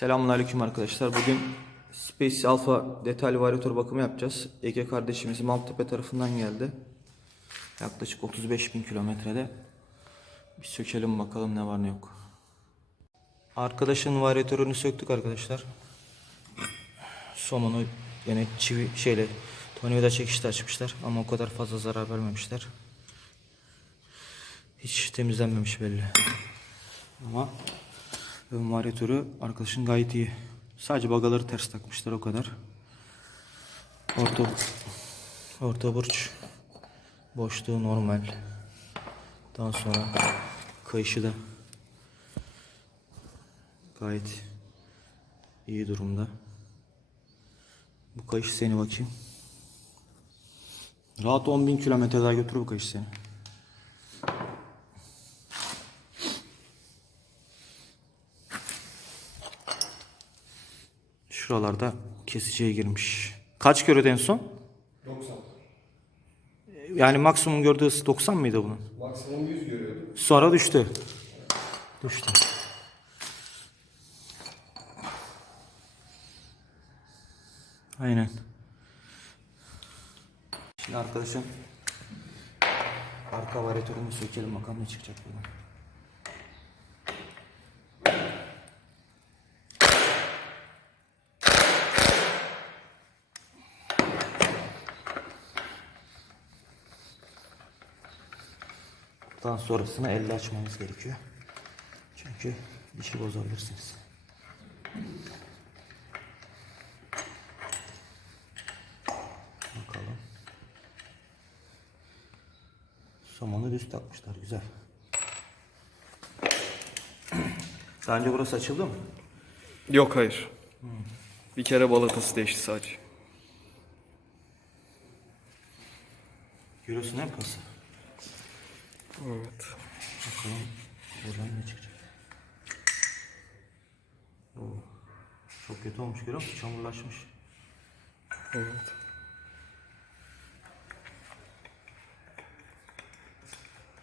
Selamünaleyküm arkadaşlar. Bugün Space Alpha detaylı varyatör bakımı yapacağız. Ege kardeşimiz Maltepe tarafından geldi. Yaklaşık 35 bin kilometrede. Bir sökelim bakalım ne var ne yok. Arkadaşın varyatörünü söktük arkadaşlar. Somunu yine çivi şeyle tornavida çekişte açmışlar ama o kadar fazla zarar vermemişler. Hiç temizlenmemiş belli. Ama varyatörü arkadaşın gayet iyi. Sadece bagaları ters takmışlar o kadar. Orta orta burç boşluğu normal. Daha sonra kayışı da gayet iyi durumda. Bu kayış seni bakayım. Rahat 10.000 kilometre daha götürür bu kayış seni. Şuralarda kesiciye girmiş. Kaç görüyordu en son? 90. Yani maksimum gördüğü ısı 90 mıydı bunun? Maksimum 100 görüyordum. Sonra düştü. Düştü. Aynen. Şimdi arkadaşım arka varyatörünü sökelim bakalım ne çıkacak buradan. Daha sonrasını elle açmamız gerekiyor. Çünkü işi bozabilirsiniz. Bakalım. Somonu düz takmışlar. Güzel. Daha önce burası açıldı mı? Yok hayır. Bir kere balatası değişti sadece. Değil mi pası? Evet. Bakalım buradan ne çıkacak. Oo. Çok kötü olmuş görüyor musun? Çamurlaşmış. Evet.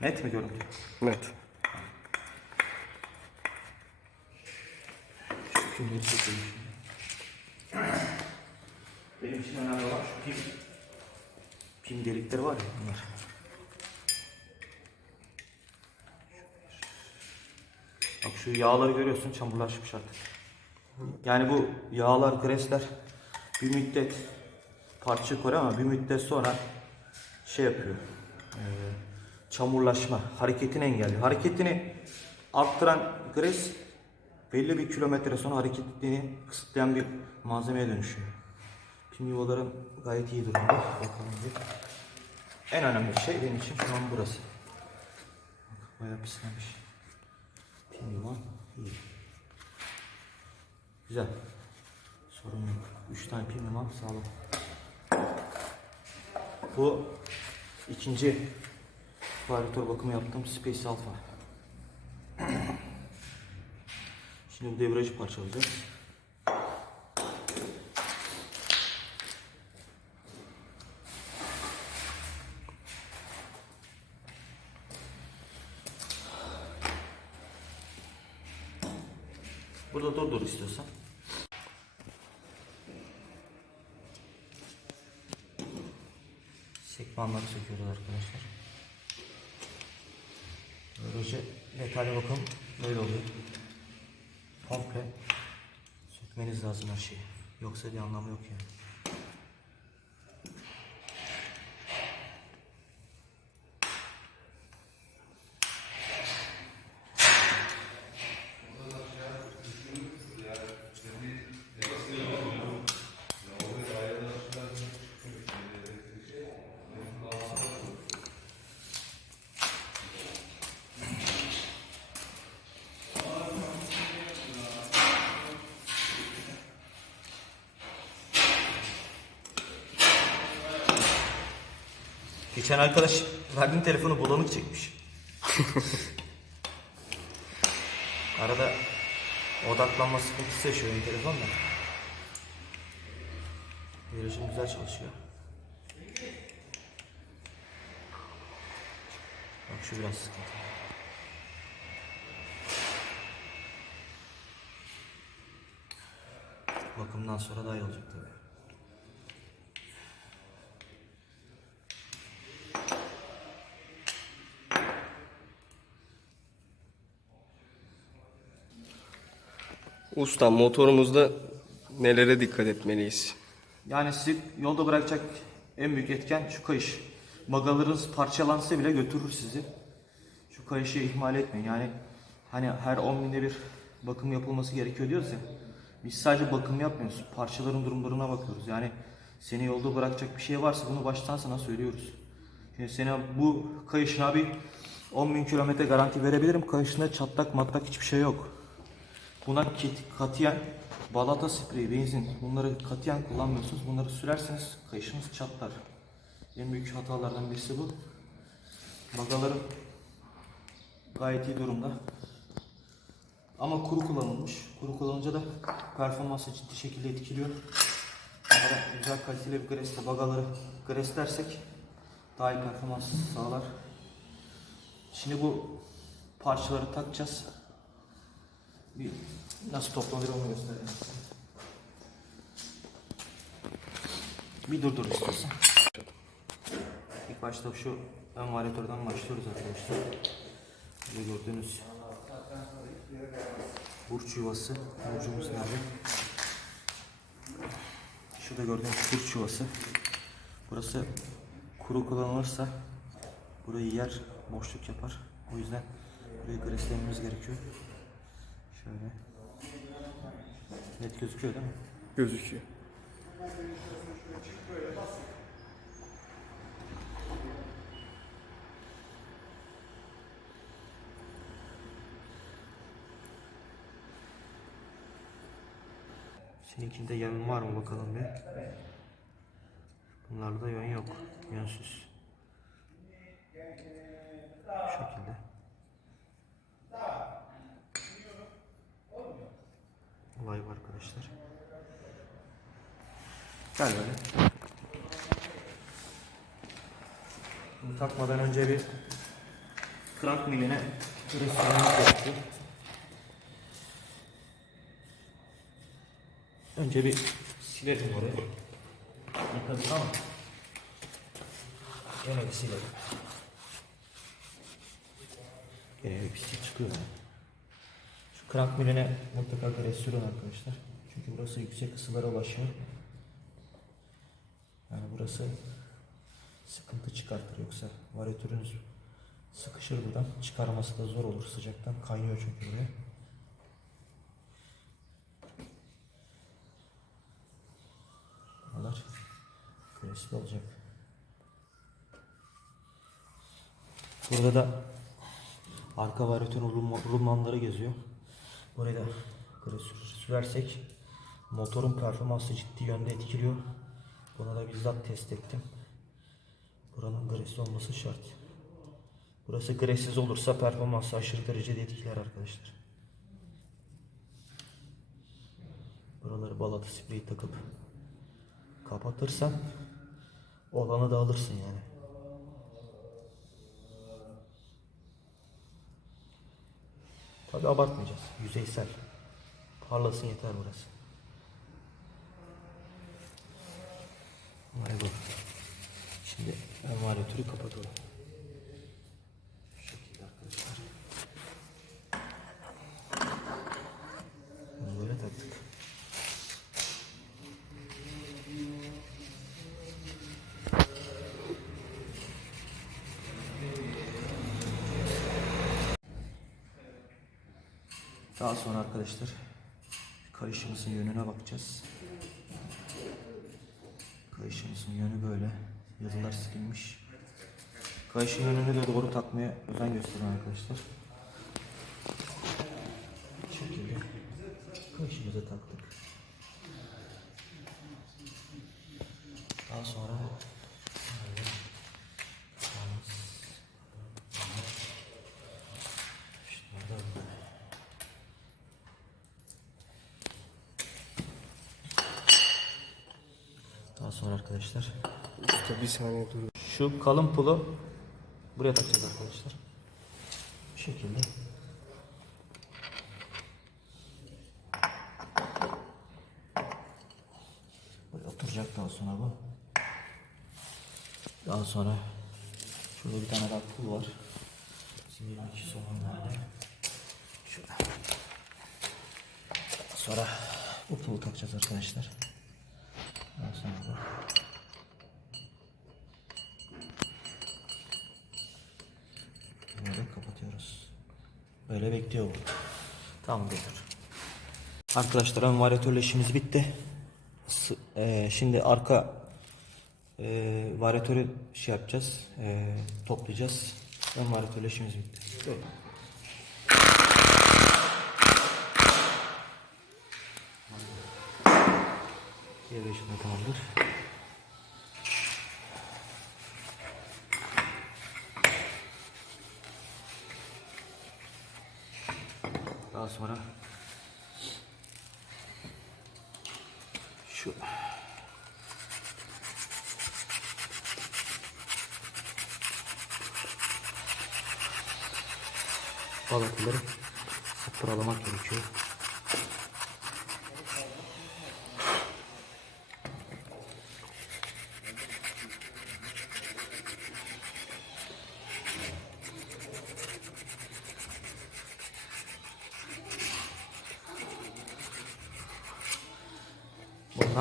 Net mi görüntü? Net. Benim için önemli olan şu pim. Pim delikleri var ya bunlar. Şu yağları görüyorsun çamurlaşmış artık. Yani bu yağlar, gresler bir müddet parça koyar ama bir müddet sonra şey yapıyor. eee, çamurlaşma, hareketini engelliyor. Hareketini arttıran gres belli bir kilometre sonra hareketini kısıtlayan bir malzemeye dönüşüyor. Pim yuvaların gayet iyi durumda. Bakalım bir. En önemli şey benim için şu an burası. Bayağı pislenmiş. Yuva iyi. Güzel. Sorun yok. 3 tane yuva sağlam. Bu ikinci varyatör bakımı yaptığım Space Alpha. Şimdi bu debriyajı parçalayacağız. Burada dur dur istiyorsan. Sekmanları söküyoruz arkadaşlar. Böylece detaylı bakım böyle oluyor. Komple sökmeniz lazım her şeyi. Yoksa bir anlamı yok yani. Geçen arkadaş verdiğin telefonu bulanık çekmiş. Arada odaklanma sıkıntısı yaşıyor benim telefonda. Virajım güzel çalışıyor. Bak şu biraz sıkıntı. Bakımdan sonra daha iyi olacak tabii. Ustam motorumuzda nelere dikkat etmeliyiz? Yani sizi yolda bırakacak en büyük etken şu kayış. Magalarınız parçalansa bile götürür sizi. Şu kayışı ihmal etmeyin. Yani hani her 10 binde bir bakım yapılması gerekiyor diyoruz ya. Biz sadece bakım yapmıyoruz. Parçaların durumlarına bakıyoruz. Yani seni yolda bırakacak bir şey varsa bunu baştan sana söylüyoruz. Şimdi sana bu kayışın abi 10 bin kilometre garanti verebilirim. Kayışında çatlak matlak hiçbir şey yok. Buna katiyen balata spreyi, benzin bunları katiyen kullanmıyorsunuz. Bunları sürerseniz kayışınız çatlar. En büyük hatalardan birisi bu. Bagalarım gayet iyi durumda. Ama kuru kullanılmış. Kuru kullanınca da performansı ciddi şekilde etkiliyor. Ama güzel kaliteli bir gresle bagaları greslersek daha iyi performans sağlar. Şimdi bu parçaları takacağız. Bir nasıl toplanır onu göstereyim. Bir durdur istiyorsan. İlk başta şu ön varyatörden başlıyoruz arkadaşlar. Burada gördüğünüz burç yuvası. Burcumuz nerede? Şurada gördüğünüz burç yuvası. Burası kuru kullanılırsa burayı yer boşluk yapar. O yüzden burayı greslememiz gerekiyor. Şöyle. Net gözüküyor değil mi? Gözüküyor. Seninkinde yön var mı bakalım bir. Bunlarda yön yok. Yönsüz. Bu şekilde. Olay bu arkadaşlar. Gel böyle. Bunu takmadan önce bir krank miline resmimiz gerekiyor. Önce bir silelim orayı. Yıkadık ama gene bir silelim. Gene bir pislik çıkıyor. Yani. Şu krank miline mutlaka gres sürün arkadaşlar. Çünkü burası yüksek ısılara ulaşıyor. Yani burası sıkıntı çıkartır yoksa varyatörünüz sıkışır buradan. Çıkarması da zor olur sıcaktan. Kaynıyor çünkü buraya. Buralar gresli olacak. Burada da arka varyatörün rulma- rulmanları geziyor. Buraya da sürersek motorun performansı ciddi yönde etkiliyor. Bunu da bizzat test ettim. Buranın gresli olması şart. Burası gressiz olursa performansı aşırı derecede etkiler arkadaşlar. Buraları balata spreyi takıp kapatırsan olanı da alırsın yani. Tabi abartmayacağız. Yüzeysel. Parlasın yeter burası. Vay bu. Şimdi envaryatörü kapatalım. Şu şekilde taktık. Daha sonra arkadaşlar kayışımızın yönüne bakacağız. Kayışımızın yönü böyle. Yazılar silinmiş. Kayışın yönünü de doğru takmaya özen gösterin arkadaşlar. Bu şekilde kayışımızı taktık. Daha sonra böyle Şunlardan böyle. Daha sonra arkadaşlar Usta bir saniye dur. şu kalın pulu buraya takacağız arkadaşlar. Bu şekilde. açacak daha sonra bu. Daha sonra şurada bir tane daha pul var. Zincirin ikisi olan nerede? Şurada. Sonra bu pulu takacağız arkadaşlar. Bu. Böyle kapatıyoruz. Böyle bekliyor bu. Tamam götür. Arkadaşlar ön varyatörle işimiz bitti. S- eee, şimdi arka eee varyatörü şey yapacağız. eee, toplayacağız. Ön varyatörle işimiz bitti. Böyle. İşlemi tamamdır. Daha sonra şu balıkları sıfırlamak gerekiyor.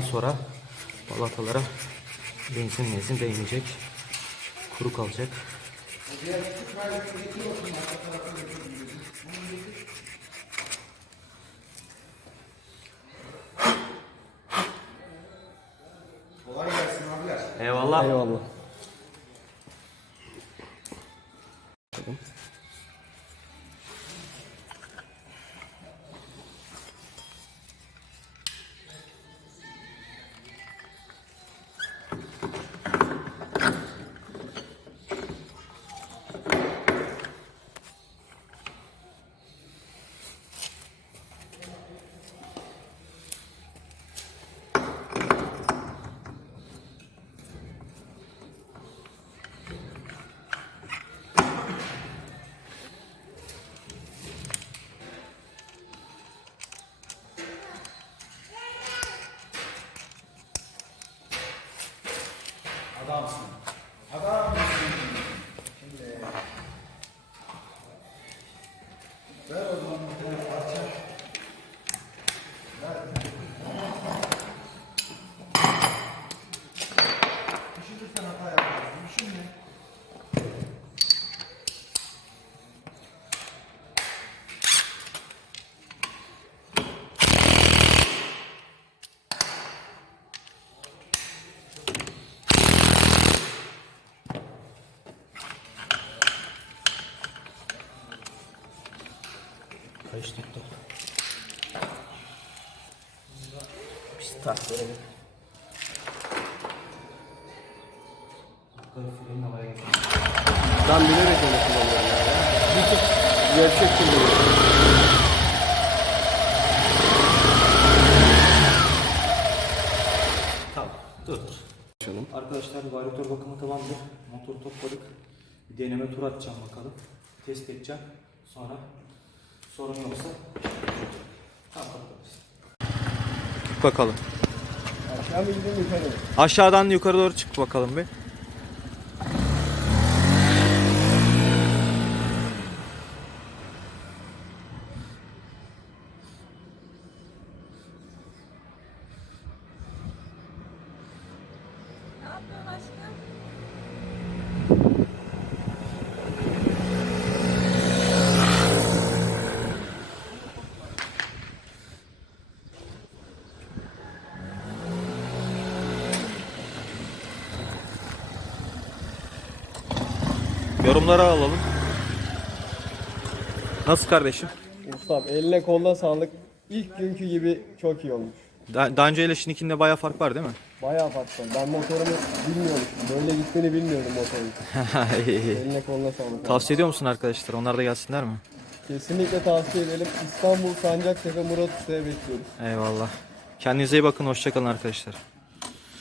Bundan sonra balatalara benzin mezin değmeyecek. Kuru kalacak. Eyvallah. Eyvallah. Kayış Bir frenin havaya geçiyor. Ben bilerek öyle kullanıyorum yani. Gerçek kullanıyorum. Tamam. Dur. Canım. Arkadaşlar varyatör bakımı tamamdır. Motor topladık. Bir deneme tur atacağım bakalım. Test edeceğim. Sonra sorun yoksa kapatırız. Bakalım. Aşağı mı gideyim yukarı mı? Aşağıdan yukarı doğru çık bakalım bir. Yorumları alalım. Nasıl kardeşim? Ustam eline koluna sağlık. İlk günkü gibi çok iyi olmuş. Da- daha önce ile şimdikinde bayağı fark var değil mi? Bayağı farklı. Ben motorumu bilmiyorum. Böyle gittiğini bilmiyordum motorun. Eline koluna sağlık. Tavsiye ediyor musun arkadaşlar? Onlar da gelsinler mi? Kesinlikle tavsiye edelim. İstanbul Sancaktepe Murat Usta'ya bekliyoruz. Eyvallah. Kendinize iyi bakın. Hoşçakalın arkadaşlar.